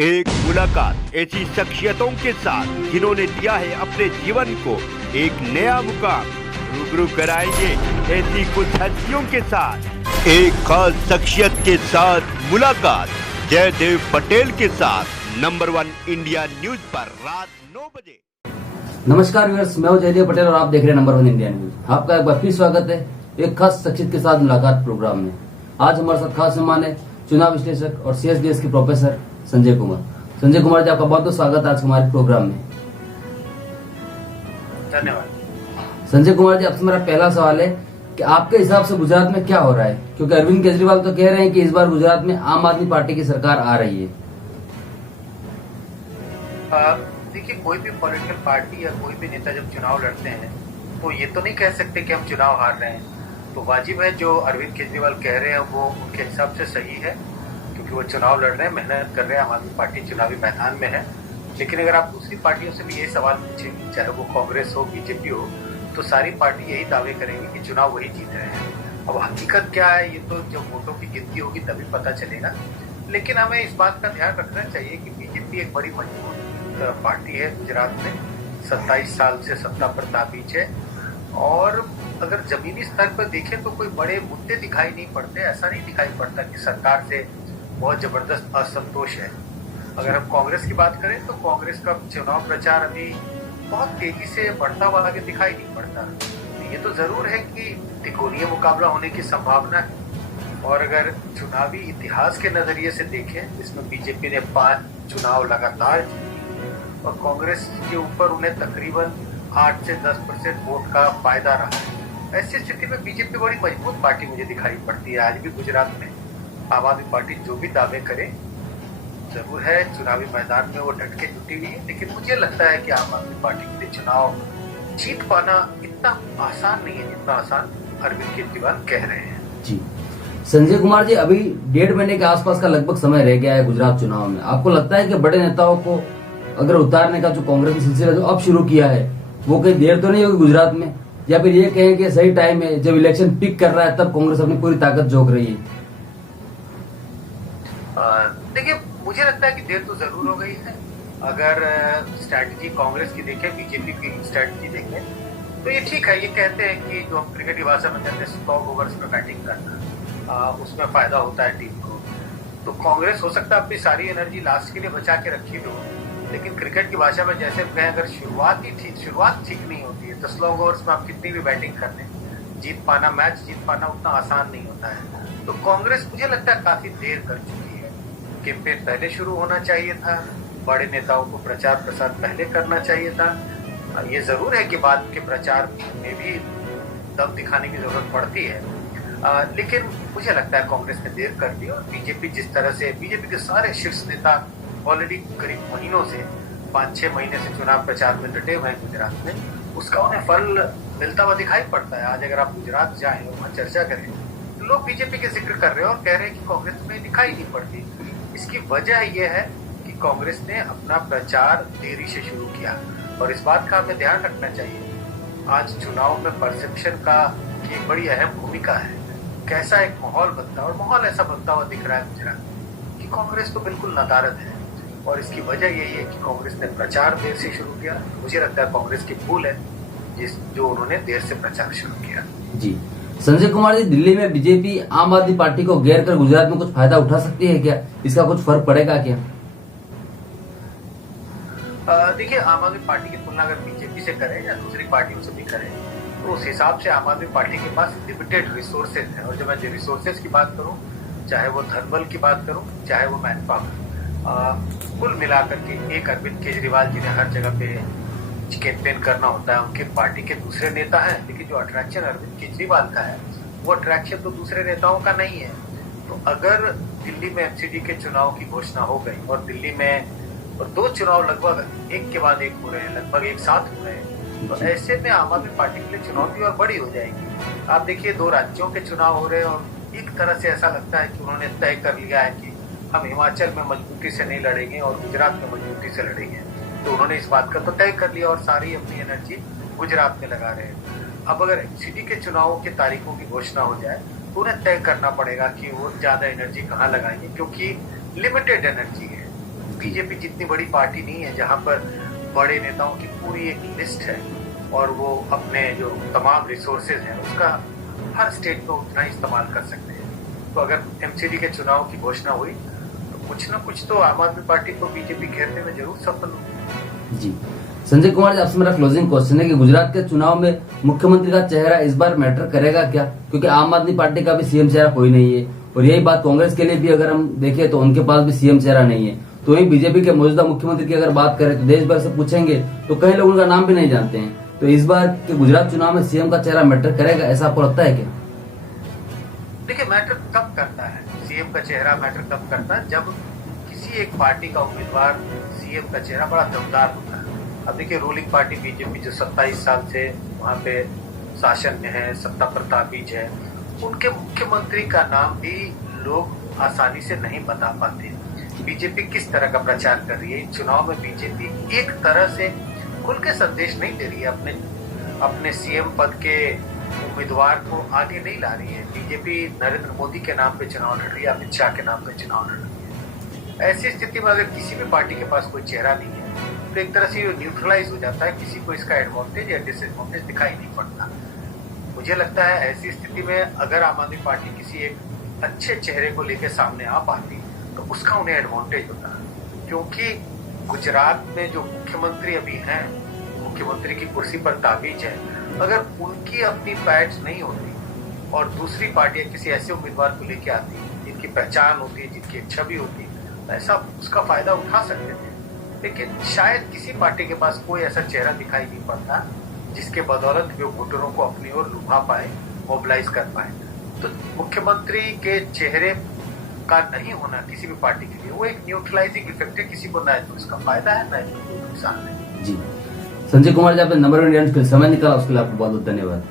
एक मुलाकात ऐसी शख्सियतों के साथ जिन्होंने दिया है अपने जीवन को एक नया मुकाम। रूबरू कराएंगे ऐसी कुछ हस्तियों के साथ एक खास शख्सियत के साथ मुलाकात। जयदेव पटेल के साथ नंबर 1 इंडिया न्यूज पर रात 9 बजे। नमस्कार व्यूअर्स, मैं हूं जयदेव पटेल और आप देख रहे हैं नंबर 1 इंडिया न्यूज। आपका एक बार फिर स्वागत है एक खास शख्सियत के साथ मुलाकात प्रोग्राम में। आज हमारे साथ खास मेहमान है चुनाव विश्लेषक और सीएसडीएस के प्रोफेसर संजय कुमार। संजय कुमार जी, आपका बहुत बहुत स्वागत है आज हमारे प्रोग्राम में। धन्यवाद। संजय कुमार जी, आपसे मेरा पहला सवाल है कि आपके हिसाब से गुजरात में क्या हो रहा है, क्योंकि अरविंद केजरीवाल तो कह रहे हैं कि इस बार गुजरात में आम आदमी पार्टी की सरकार आ रही है। देखिए, कोई भी पॉलिटिकल पार्टी या कोई भी नेता जब चुनाव लड़ते हैं तो ये तो नहीं कह सकते कि हम चुनाव हार रहे हैं। तो वाजिब है जो अरविंद केजरीवाल कह रहे हैं वो उनके हिसाब से सही है, क्योंकि वो चुनाव लड़ रहे हैं, मेहनत कर रहे हैं। आम आदमी पार्टी चुनावी मैदान में है। लेकिन अगर आप दूसरी पार्टियों से भी यही सवाल पूछेंगे, चाहे वो कांग्रेस हो, बीजेपी हो, तो सारी पार्टी यही दावे करेंगी कि चुनाव वही जीत रहे हैं। अब हकीकत क्या है ये तो जब वोटों की गिनती होगी तभी पता चलेगा। लेकिन हमें इस बात का ध्यान रखना चाहिए कि बीजेपी एक बड़ी मजबूत पार्टी है गुजरात में। 27 साल से सत्ता पर ताबीज है और अगर जमीनी स्तर पर देखें तो कोई बड़े मुद्दे दिखाई नहीं पड़ते। ऐसा नहीं दिखाई पड़ता कि सरकार से बहुत जबरदस्त असंतोष है। अगर हम कांग्रेस की बात करें तो कांग्रेस का चुनाव प्रचार अभी बहुत तेजी से बढ़ता हुआ आगे दिखाई नहीं पड़ता। ये तो जरूर है कि त्रिकोणीय मुकाबला होने की संभावना है। और अगर चुनावी इतिहास के नजरिए से देखें, जिसमें बीजेपी ने 5 चुनाव लगातार जीती और कांग्रेस के ऊपर उन्हें तकरीबन 8 से 10% वोट का फायदा रहा है, ऐसी स्थिति में बीजेपी बड़ी मजबूत पार्टी मुझे दिखाई पड़ती है। आज भी गुजरात में आम आदमी पार्टी जो भी दावे करे, जरूर है चुनावी मैदान में वो डट के जुटी हुई है। लेकिन मुझे लगता है कि आम आदमी पार्टी के लिए चुनाव जीत पाना इतना आसान नहीं है जितना आसान अरविंद केजरीवाल कह रहे हैं। जी संजय कुमार जी, अभी 1.5 महीने के आसपास का लगभग समय रह गया है गुजरात चुनाव में। आपको लगता है कि बड़े नेताओं को अगर उतारने का जो कांग्रेस का सिलसिला जो अब शुरू किया है वो कहीं देर तो नहीं होगी गुजरात में, या फिर ये कहें कि सही टाइम है जब इलेक्शन पिक कर रहा है तब कांग्रेस अपनी पूरी ताकत झोंक रही है? देखिए, मुझे लगता है कि देर तो जरूर हो गई है। अगर स्ट्रैटेजी कांग्रेस की देखें, बीजेपी की स्ट्रैटेजी देखें, तो ये ठीक है। ये कहते हैं कि जो हम क्रिकेट की भाषा में कहते हैं 100 ओवर्स में बैटिंग करना, उसमें फायदा होता है टीम को। तो कांग्रेस हो सकता है अपनी सारी एनर्जी लास्ट के लिए बचा के रखी हो, लेकिन क्रिकेट की भाषा में जैसे कहें, अगर शुरुआत ठीक नहीं होती है तो 100 ओवर्स में आप कितनी भी बैटिंग कर लें, मैच जीत पाना उतना आसान नहीं होता है। तो कांग्रेस मुझे लगता है काफी देर कर चुकी है। कैंपेन पहले शुरू होना चाहिए था, बड़े नेताओं को प्रचार प्रसार पहले करना चाहिए था। ये जरूर है कि बाद के प्रचार में भी दम दिखाने की जरूरत पड़ती है, लेकिन मुझे लगता है कांग्रेस ने देर कर दी। और बीजेपी जिस तरह से, बीजेपी के सारे शीर्ष नेता ऑलरेडी करीब महीनों से 5-6 महीने से चुनाव प्रचार में डटे हुए हैं गुजरात में, उसका उन्हें फल मिलता हुआ दिखाई पड़ता है। आज अगर आप गुजरात जाएं और वहाँ चर्चा करें तो लोग बीजेपी के जिक्र कर रहे हैं और कह रहे हैं कि कांग्रेस में दिखाई नहीं पड़ती। इसकी वजह यह है कि कांग्रेस ने अपना प्रचार देरी से शुरू किया और इस बात का हमें ध्यान रखना चाहिए। आज चुनाव में परसेप्शन का की एक बड़ी अहम भूमिका है। कैसा एक माहौल बनता है, और माहौल ऐसा बनता हुआ दिख रहा है गुजरात में कि कांग्रेस तो बिल्कुल नदारद है। और इसकी वजह यही है कि कांग्रेस ने प्रचार देर से शुरू किया। मुझे लगता है कांग्रेस की भूल है जो उन्होंने देर से प्रचार शुरू किया। जी संजय कुमार जी, दिल्ली में बीजेपी आम आदमी पार्टी को घेर कर गुजरात में कुछ फायदा उठा सकती है क्या? इसका कुछ फर्क पड़ेगा क्या? देखिए, आम आदमी पार्टी की तुलना अगर बीजेपी से करें या दूसरी पार्टियों से भी करें तो उस हिसाब से आम आदमी पार्टी के पास लिमिटेड रिसोर्सेज है। और जब मैं रिसोर्सेज की बात करूं, चाहे वो धनबल की बात करूं, चाहे वो मैन पावर, कुल मिलाकर के एक अरविंद केजरीवाल जिन्हें हर जगह पे कैंपेन करना होता है, उनके पार्टी के दूसरे नेता हैं, लेकिन जो अट्रैक्शन अरविंद केजरीवाल का है वो अट्रैक्शन तो दूसरे नेताओं का नहीं है। तो अगर दिल्ली में एमसीडी के चुनाव की घोषणा हो गई और दिल्ली में और 2 चुनाव लगभग एक के बाद एक हो रहे हैं, लगभग एक साथ हो रहे हैं, तो ऐसे में आम आदमी पार्टी के लिए चुनौती और बड़ी हो जाएगी। आप देखिए, 2 राज्यों के चुनाव हो रहे हैं और एक तरह से ऐसा लगता है कि उन्होंने तय कर लिया है कि हम हिमाचल में मजबूती से नहीं लड़ेंगे और गुजरात में मजबूती से लड़ेंगे। तो उन्होंने इस बात का तो तय कर लिया और सारी अपनी एनर्जी गुजरात में लगा रहे हैं। अब अगर एमसीडी के चुनावों की तारीखों की घोषणा हो जाए तो उन्हें तय करना पड़ेगा कि वो ज्यादा एनर्जी कहाँ लगाएंगे, क्योंकि लिमिटेड एनर्जी है। बीजेपी जितनी बड़ी पार्टी नहीं है जहां पर बड़े नेताओं की पूरी एक लिस्ट है और वो अपने जो तमाम रिसोर्सेज हैं उसका हर स्टेट को उतना इस्तेमाल कर सकते हैं। तो अगर एमसीडी के चुनाव की घोषणा हुई तो कुछ ना कुछ तो आम आदमी पार्टी को बीजेपी घेरने में जरूर सफल होगी। जी संजय कुमार जी, आपसे मेरा क्लोजिंग क्वेश्चन है कि गुजरात के चुनाव में मुख्यमंत्री का चेहरा इस बार मैटर करेगा क्या, क्योंकि आम आदमी पार्टी का भी सीएम चेहरा कोई नहीं है और यही बात कांग्रेस के लिए भी अगर हम देखें तो उनके पास भी सीएम चेहरा नहीं है। तो वही बीजेपी के मौजूदा मुख्यमंत्री की अगर बात करें तो देश भर से पूछेंगे तो कई लोग उनका नाम भी नहीं जानते हैं। तो इस बार के गुजरात चुनाव में सीएम का चेहरा मैटर करेगा, ऐसा आपको लगता है क्या? देखिए, मैटर कब करता है, सीएम का चेहरा मैटर कब करता है जब किसी एक पार्टी का उम्मीदवार सीएम का चेहरा बड़ा दमदार होता है। अब देखिए, रूलिंग पार्टी बीजेपी जो 27 साल से वहां पे शासन में है, सत्ता पर काबिज है, उनके मुख्यमंत्री का नाम भी लोग आसानी से नहीं बता पाते। बीजेपी किस तरह का प्रचार कर रही है चुनाव में? बीजेपी एक तरह से खुल के संदेश नहीं दे रही है, अपने सीएम पद के उम्मीदवार को आगे नहीं ला रही है। बीजेपी नरेंद्र मोदी के नाम पे चुनाव लड़ रही है, अमित शाह के नाम पे चुनाव लड़ रही है। ऐसी स्थिति में अगर किसी भी पार्टी के पास कोई चेहरा नहीं है तो एक तरह से ये न्यूट्रलाइज हो जाता है, किसी को इसका एडवांटेज या डिसएडवांटेज दिखाई नहीं पड़ता। मुझे लगता है ऐसी स्थिति में अगर आम आदमी पार्टी किसी एक अच्छे चेहरे को लेकर सामने आ पाती तो उसका उन्हें एडवांटेज होता, क्योंकि गुजरात में जो मुख्यमंत्री अभी हैं, मुख्यमंत्री की कुर्सी पर ताबीज है, अगर उनकी अपनी पैच नहीं होती और दूसरी पार्टियां किसी ऐसे उम्मीदवार को लेके आती जिनकी पहचान होती है, जिनकी छवि होती, तो ऐसा उसका फायदा उठा सकते थे। लेकिन शायद किसी पार्टी के पास कोई ऐसा चेहरा दिखाई नहीं पड़ता जिसके बदौलत वो वोटरों को अपनी ओर लुभा पाए, मोबिलाइज कर पाए। तो मुख्यमंत्री के चेहरे का नहीं होना किसी भी पार्टी के लिए वो एक न्यूट्रलाइजिंग इफेक्ट है, किसी को ना तो इसका फायदा है ना तो नुकसान है। जी संजय कुमार जी, आपने नंबर 1 इंडियन समय निकाला, उसके लिए आपको बहुत बहुत धन्यवाद।